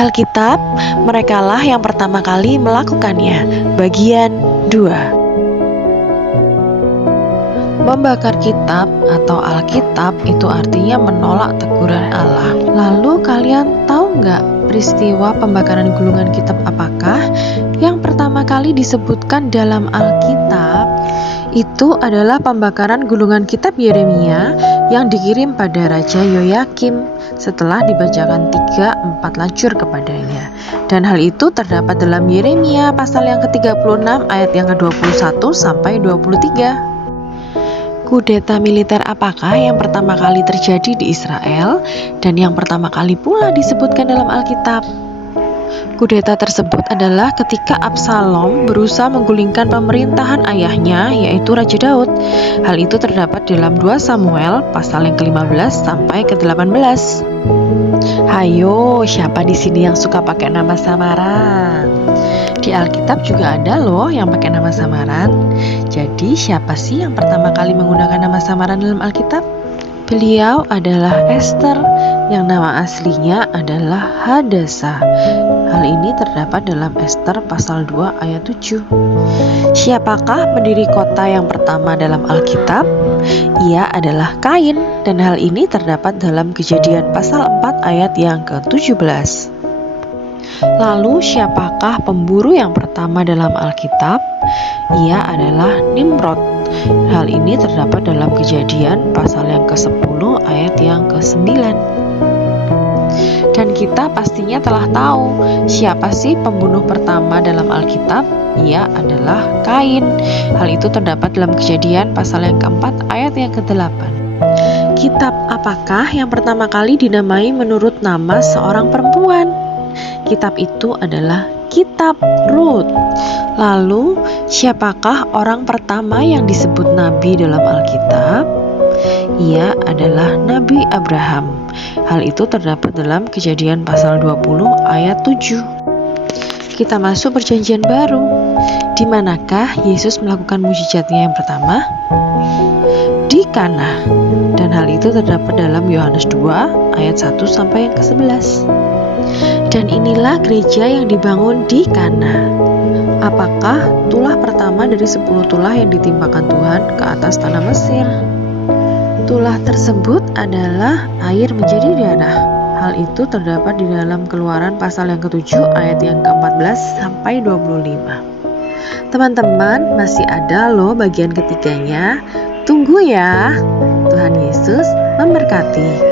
Alkitab, merekalah yang pertama kali melakukannya. Bagian 2. Membakar kitab atau Alkitab itu artinya menolak teguran Allah. Lalu kalian tahu nggak peristiwa pembakaran gulungan kitab apakah yang pertama kali disebutkan dalam Alkitab? Itu adalah pembakaran gulungan kitab Yeremia yang dikirim pada Raja Yoyakim setelah dibacakan 3-4 lajur kepadanya. Dan hal itu terdapat dalam Yeremia pasal yang ke-36 ayat yang ke-21 sampai 23. Kudeta militer apakah yang pertama kali terjadi di Israel dan yang pertama kali pula disebutkan dalam Alkitab? Kudeta tersebut adalah ketika Absalom berusaha menggulingkan pemerintahan ayahnya, yaitu Raja Daud. Hal itu terdapat dalam 2 Samuel pasal yang ke-15 sampai ke-18. Hayo, siapa di sini yang suka pakai nama samaran? Di Alkitab juga ada loh yang pakai nama samaran. Jadi siapa sih yang pertama kali menggunakan nama samaran dalam Alkitab? Beliau adalah Esther yang nama aslinya adalah Hadasa. Hal ini terdapat dalam Esther pasal 2 ayat 7. Siapakah pendiri kota yang pertama dalam Alkitab? Ia adalah Kain, dan hal ini terdapat dalam Kejadian pasal 4 ayat yang ke-17. Lalu siapakah pemburu yang pertama dalam Alkitab? Ia adalah Nimrod. Hal ini terdapat dalam Kejadian pasal yang ke-10 ayat yang ke-9. Dan kita pastinya telah tahu siapa sih pembunuh pertama dalam Alkitab? Ia adalah Kain. Hal itu terdapat dalam Kejadian pasal yang ke-4 ayat yang ke-8. Kitab apakah yang pertama kali dinamai menurut nama seorang perempuan? Kitab itu adalah Kitab Rut. Lalu, siapakah orang pertama yang disebut nabi dalam Alkitab? Ia adalah Nabi Abraham. Hal itu terdapat dalam Kejadian pasal 20 ayat 7. Kita masuk Perjanjian Baru. Di manakah Yesus melakukan mujizatnya yang pertama? Di Kana. Dan hal itu terdapat dalam Yohanes 2 ayat 1 sampai yang ke-11. Dan inilah gereja yang dibangun di Kana. Apakah tulah pertama dari 10 tulah yang ditimpakan Tuhan ke atas tanah Mesir? Tulah tersebut adalah air menjadi darah. Hal itu terdapat di dalam Keluaran pasal yang ke-7 ayat yang ke-14 sampai 25. Teman-teman, masih ada loh bagian ketiganya. Tunggu ya. Tuhan Yesus memberkati.